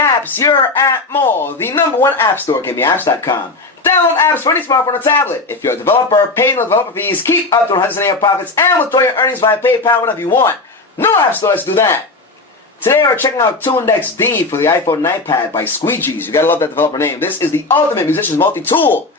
apps, you're at Mall, the #1 app store, GameApps.com. Download apps for any smartphone or tablet. If you're a developer, pay no developer fees, keep up to 100% of your profits, and withdraw your earnings via PayPal whenever you want. No app store lets do that. Today we're checking out Index D for the iPhone and iPad by Squeegees. You gotta love that developer name. This is the ultimate musician's multi-tool.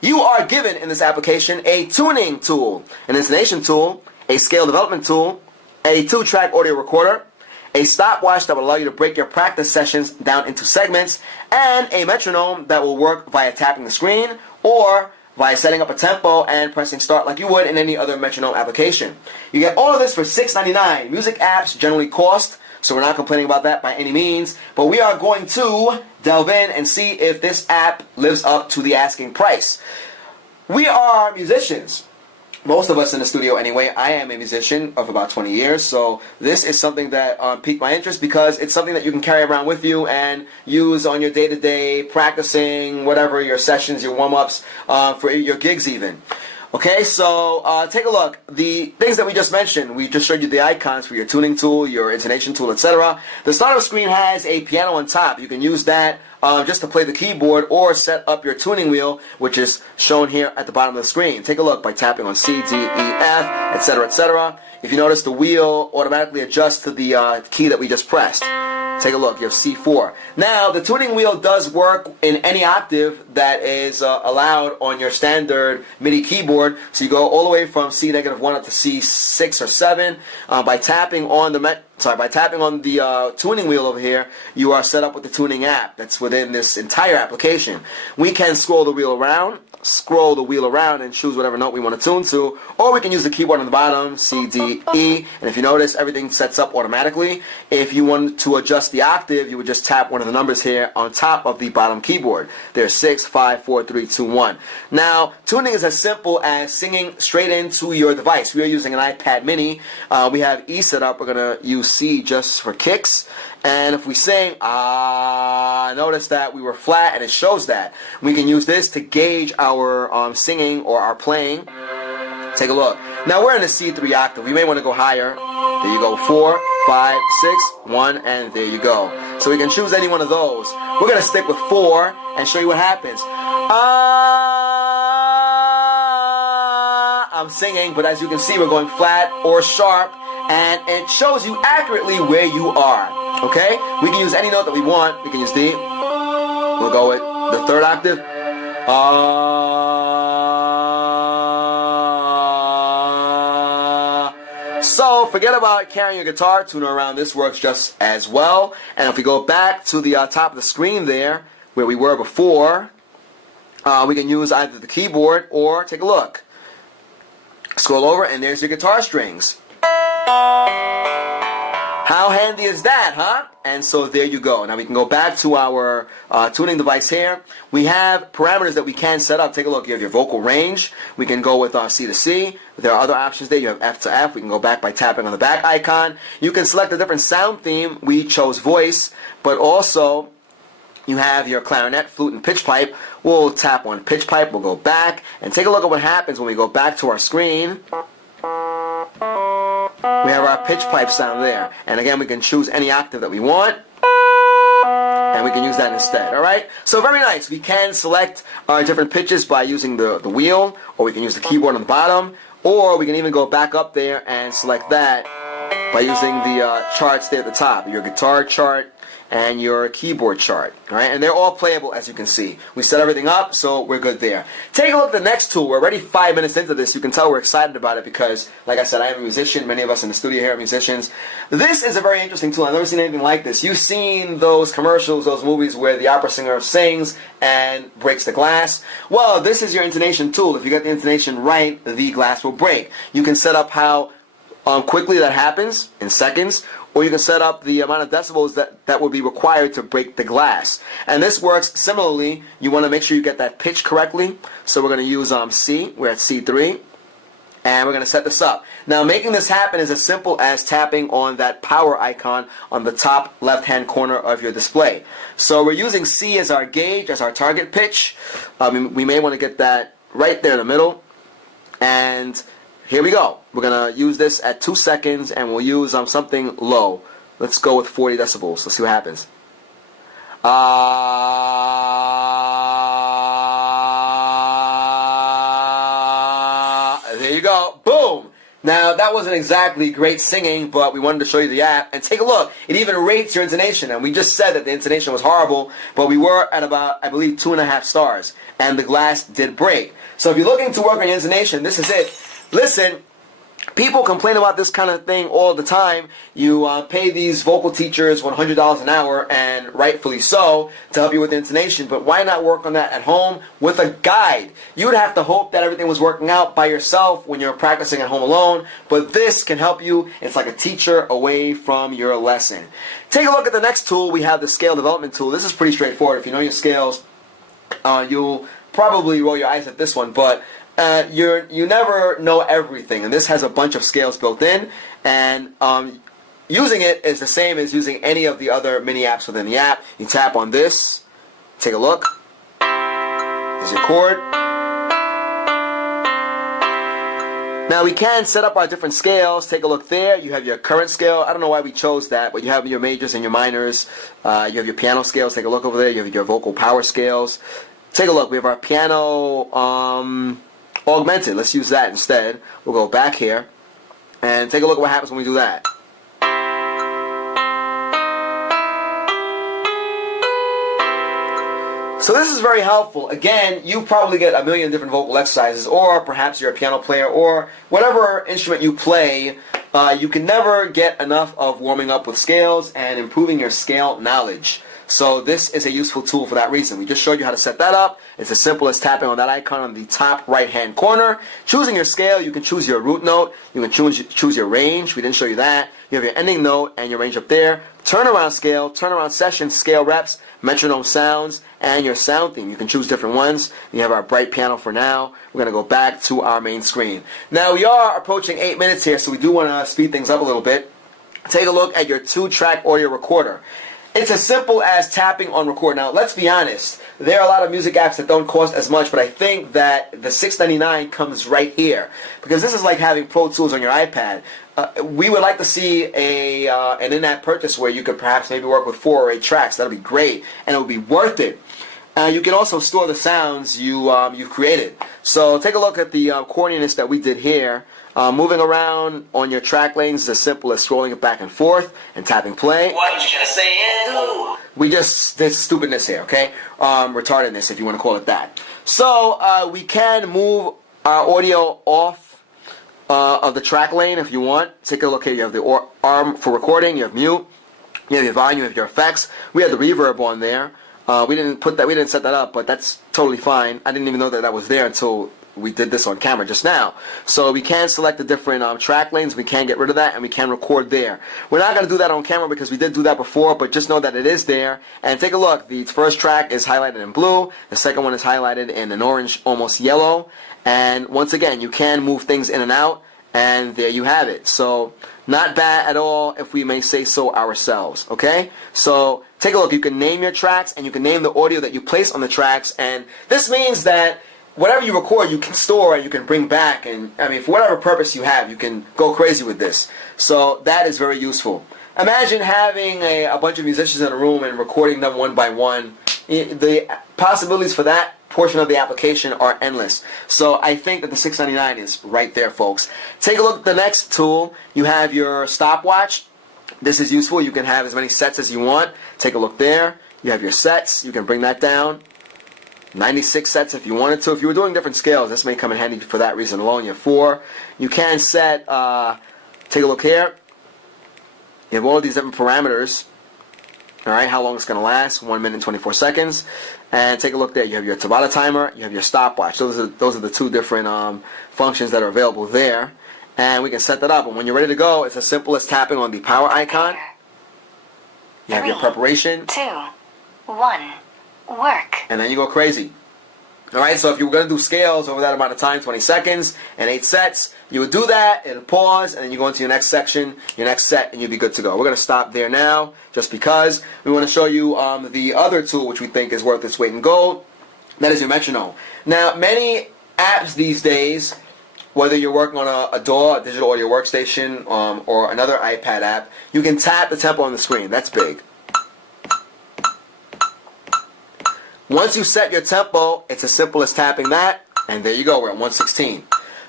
You are given in this application a tuning tool, an intonation tool, a scale development tool, a 2-track audio recorder, a stopwatch that will allow you to break your practice sessions down into segments, and a metronome that will work via tapping the screen or via setting up a tempo and pressing start like you would in any other metronome application. You get all of this for $6.99. Music apps generally cost, so we're not complaining about that by any means, but we are going to delve in and see if this app lives up to the asking price. We are musicians. Most of us in the studio anyway. I am a musician of about 20 years, so this is something that piqued my interest because it's something that you can carry around with you and use on your day-to-day practicing, whatever, your sessions, your warm-ups, for your gigs even. Okay, so take a look. The things that we just mentioned, we just showed you the icons for your tuning tool, your intonation tool, etc. The startup screen has a piano on top. You can use that just to play the keyboard or set up your tuning wheel, which is shown here at the bottom of the screen. Take a look by tapping on C, D, E, F, etc., etc. If you notice, the wheel automatically adjusts to the key that we just pressed. Take a look, you have C4. Now, the tuning wheel does work in any octave that is allowed on your standard MIDI keyboard. So you go all the way from C-1 up to C6 or 7. By tapping on the tuning wheel over here, you are set up with the tuning app that's within this entire application. We can scroll the wheel around and choose whatever note we want to tune to, or we can use the keyboard on the bottom, C, D, E, and if you notice, everything sets up automatically. If you want to adjust the octave, you would just tap one of the numbers here on top of the bottom keyboard. There's 6, 5, 4, 3, 2, 1. Now, tuning is as simple as singing straight into your device. We are using an iPad mini. We have E set up. We're going to use C just for kicks. And if we sing, notice that we were flat and it shows that. We can use this to gauge our singing or our playing. Take a look. Now we're in the C3 octave. We may want to go higher. There you go. 4, 5, 6, 1, and there you go. So we can choose any one of those. We're going to stick with 4 and show you what happens. I'm singing, but as you can see, we're going flat or sharp, and it shows you accurately where you are. Okay? We can use any note that we want. We can use D. We'll go with the 3rd octave. So forget about carrying a guitar tuner around. This works just as well. And if we go back to the top of the screen there, where we were before, we can use either the keyboard or take a look. Scroll over and there's your guitar strings. How handy is that, huh? And so there you go. Now we can go back to our tuning device here. We have parameters that we can set up. Take a look. You have your vocal range. We can go with C to C. There are other options there. You have F to F. We can go back by tapping on the back icon. You can select a different sound theme. We chose voice, but also you have your clarinet, flute, and pitch pipe. We'll tap on pitch pipe. We'll go back and take a look at what happens when we go back to our screen. We have our pitch pipe sound there. And again, we can choose any octave that we want. And we can use that instead. Alright? So very nice. We can select our different pitches by using the wheel. Or we can use the keyboard on the bottom. Or we can even go back up there and select that by using the charts there at the top. Your guitar chart and your keyboard chart. Alright? And they're all playable, as you can see. We set everything up, so we're good there. Take a look at the next tool. We're already 5 minutes into this. You can tell we're excited about it because, like I said, I am a musician. Many of us in the studio here are musicians. This is a very interesting tool. I've never seen anything like this. You've seen those commercials, those movies where the opera singer sings and breaks the glass. Well, this is your intonation tool. If you get the intonation right, the glass will break. You can set up how quickly that happens, in seconds, or you can set up the amount of decibels that would be required to break the glass. And this works similarly. You want to make sure you get that pitch correctly. So we're going to use C. We're at C3. And we're going to set this up. Now, making this happen is as simple as tapping on that power icon on the top left-hand corner of your display. So we're using C as our gauge, as our target pitch. We may want to get that right there in the middle. And here we go. We're going to use this at 2 seconds, and we'll use something low. Let's go with 40 decibels. Let's see what happens. There you go. Boom. Now, that wasn't exactly great singing, but we wanted to show you the app. And take a look. It even rates your intonation. And we just said that the intonation was horrible, but we were at about, I believe, 2.5 stars. And the glass did break. So if you're looking to work on your intonation, this is it. Listen, people complain about this kind of thing all the time. You pay these vocal teachers $100 an hour, and rightfully so, to help you with the intonation. But why not work on that at home with a guide? You would have to hope that everything was working out by yourself when you're practicing at home alone. But this can help you. It's like a teacher away from your lesson. Take a look at the next tool. We have the scale development tool. This is pretty straightforward. If you know your scales, you'll probably roll your eyes at this one. But you never know everything, and this has a bunch of scales built in, and using it is the same as using any of the other mini apps within the app. You tap on this, take a look, there's your chord. Now we can set up our different scales. Take a look there. You have your current scale. I don't know why we chose that, but you have your majors and your minors. You have your piano scales. Take a look over there. You have your vocal power scales. Take a look. We have our piano augmented. Let's use that instead. We'll go back here and take a look at what happens when we do that. So this is very helpful. Again, you probably get a million different vocal exercises, or perhaps you're a piano player, or whatever instrument you play. You can never get enough of warming up with scales and improving your scale knowledge. So this is a useful tool for that reason. We just showed you how to set that up. It's as simple as tapping on that icon on the top right-hand corner. Choosing your scale, you can choose your root note. You can choose your range. We didn't show you that. You have your ending note and your range up there. Turnaround scale, turnaround session, scale reps, metronome sounds, and your sound theme. You can choose different ones. We have our bright piano for now. We're going to go back to our main screen. Now we are approaching 8 minutes here, so we do want to speed things up a little bit. Take a look at your 2-track audio recorder. It's as simple as tapping on record. Now, let's be honest. There are a lot of music apps that don't cost as much, but I think that the $6.99 comes right here, because this is like having Pro Tools on your iPad. We would like to see an in-app purchase where you could perhaps maybe work with 4 or 8 tracks. That would be great, and it would be worth it. You can also store the sounds you've created. So take a look at the corniness that we did here. Moving around on your track lanes is as simple as scrolling it back and forth and tapping play. What you gonna say and do? We just did stupidness here, okay? Retardedness, if you want to call it that. So we can move our audio off of the track lane if you want. Take a look here. You have the arm for recording. You have mute. You have your volume. You have your effects. We have the reverb on there. We didn't set that up, but that's totally fine. I didn't even know that that was there until we did this on camera just now. So we can select the different track lanes. We can get rid of that, and we can record there. We're not going to do that on camera because we did do that before, but just know that it is there. And take a look. The first track is highlighted in blue. The second one is highlighted in an orange, almost yellow. And once again, you can move things in and out, and there you have it. So not bad at all, if we may say so ourselves. Okay? So take a look. You can name your tracks, and you can name the audio that you place on the tracks. And this means that whatever you record, you can store and you can bring back. And I mean, for whatever purpose you have, you can go crazy with this. So that is very useful. Imagine having a bunch of musicians in a room and recording them one by one. The possibilities for that portion of the application are endless. So I think that the $6.99 is right there, folks. Take a look at the next tool. You have your stopwatch. This is useful. You can have as many sets as you want. Take a look there. You have your sets. You can bring that down. 96 sets if you wanted to. If you were doing different scales, this may come in handy for that reason alone. You have 4. You can set, take a look here. You have all of these different parameters. Alright, how long it's going to last, 1 minute and 24 seconds. And take a look there. You have your Tabata Timer, you have your stopwatch. Those are the 2 different functions that are available there. And we can set that up. And when you're ready to go, it's as simple as tapping on the power icon. You have your preparation. 2, 1. Work. And then you go crazy. Alright, so if you were going to do scales over that amount of time, 20 seconds and 8 sets, you would do that, it'll pause, and then you go into your next section, your next set, and you'll be good to go. We're going to stop there now, just because we want to show you the other tool which we think is worth its weight in gold. That is your metronome. Now, many apps these days, whether you're working on a DAW, a digital audio workstation, or another iPad app, you can tap the tempo on the screen. That's big. Once you set your tempo, it's as simple as tapping that, and there you go, we're at 116.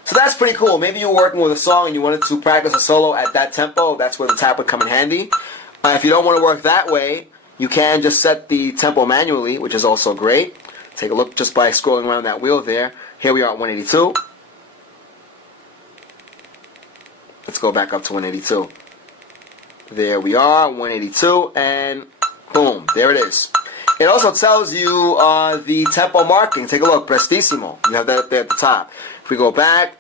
So that's pretty cool. Maybe you're working with a song and you wanted to practice a solo at that tempo. That's where the tap would come in handy. If you don't want to work that way, you can just set the tempo manually, which is also great. Take a look just by scrolling around that wheel there. Here we are at 182. Let's go back up to 182. There we are, 182, and boom, there it is. It also tells you the tempo marking. Take a look, prestissimo. You have that up there at the top. If we go back,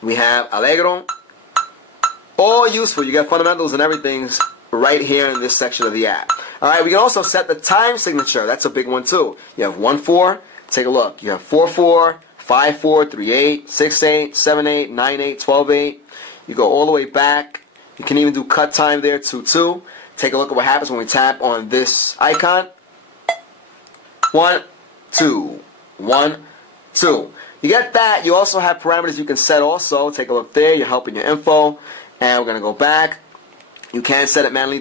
we have allegro. All useful. You got fundamentals and everything right here in this section of the app. Alright, we can also set the time signature. That's a big one too. You have 1-4. Take a look. You have 4-4, 5-4, 3-8, 6-8, 7-8, 9-8, 12-8. You go all the way back. You can even do cut time there, 2-2. Take a look at what happens when we tap on this icon. 1, 2, 1, 2. You get that. You also have parameters you can set also. Take a look there. You're helping your info. And we're going to go back. You can set it manually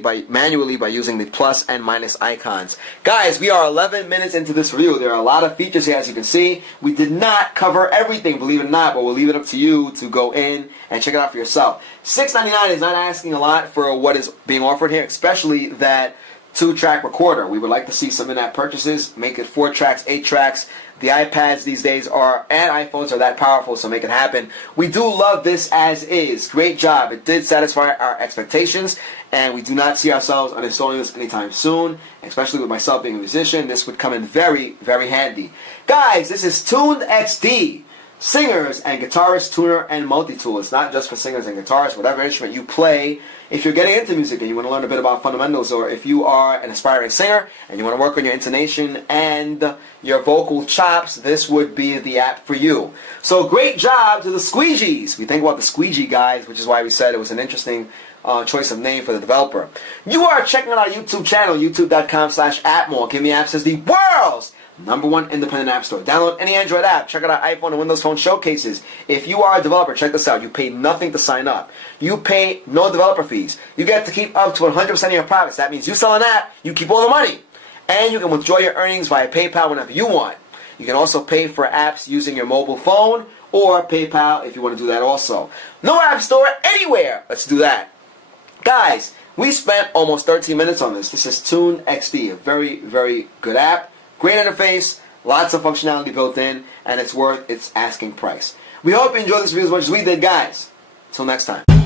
by using the plus and minus icons. Guys, we are 11 minutes into this review. There are a lot of features here, as you can see. We did not cover everything, believe it or not, but we'll leave it up to you to go in and check it out for yourself. $6.99 is not asking a lot for what is being offered here, especially that 2-track recorder. We would like to see some in-app purchases. Make it 4 tracks, 8 tracks. The iPads these days and iPhones are that powerful, so make it happen. We do love this as is. Great job. It did satisfy our expectations, and we do not see ourselves uninstalling this anytime soon, especially with myself being a musician. This would come in very, very handy. Guys, this is Tuned XD. Singers and guitarists, tuner, and multi-tool. It's not just for singers and guitarists. Whatever instrument you play, if you're getting into music and you want to learn a bit about fundamentals, or if you are an aspiring singer and you want to work on your intonation and your vocal chops, this would be the app for you. So great job to the Squeegees. We think about the Squeegee guys, which is why we said it was an interesting choice of name for the developer. You are checking out our YouTube channel, youtube.com/appmore. Give Me Apps is the world's #1 independent app store. Download any Android app. Check out our iPhone and Windows Phone showcases. If you are a developer, check this out. You pay nothing to sign up. You pay no developer fees. You get to keep up to 100% of your profits. That means you sell an app, you keep all the money. And you can withdraw your earnings via PayPal whenever you want. You can also pay for apps using your mobile phone or PayPal if you want to do that also. No app store anywhere. Let's do that. Guys, we spent almost 13 minutes on this. This is Tuned XD, a very, very good app. Great interface, lots of functionality built in, and it's worth its asking price. We hope you enjoyed this video as much as we did, guys. Until next time.